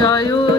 জয়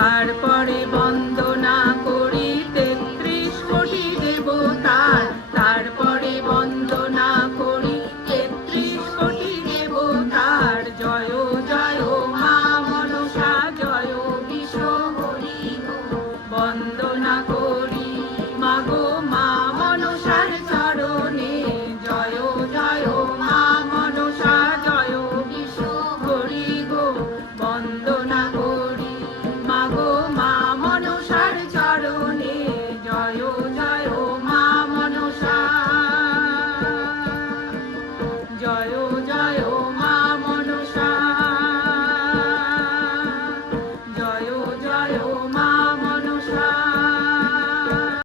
তারপরে বন্দনা করি তেত্রিশ কোটি দেবতার তারপরে বন্দনা করি তেত্রিশ কোটি দেবতার। জয় জয়, মা মনসা, জয়, বিশ্বহরি। বন্দনা করি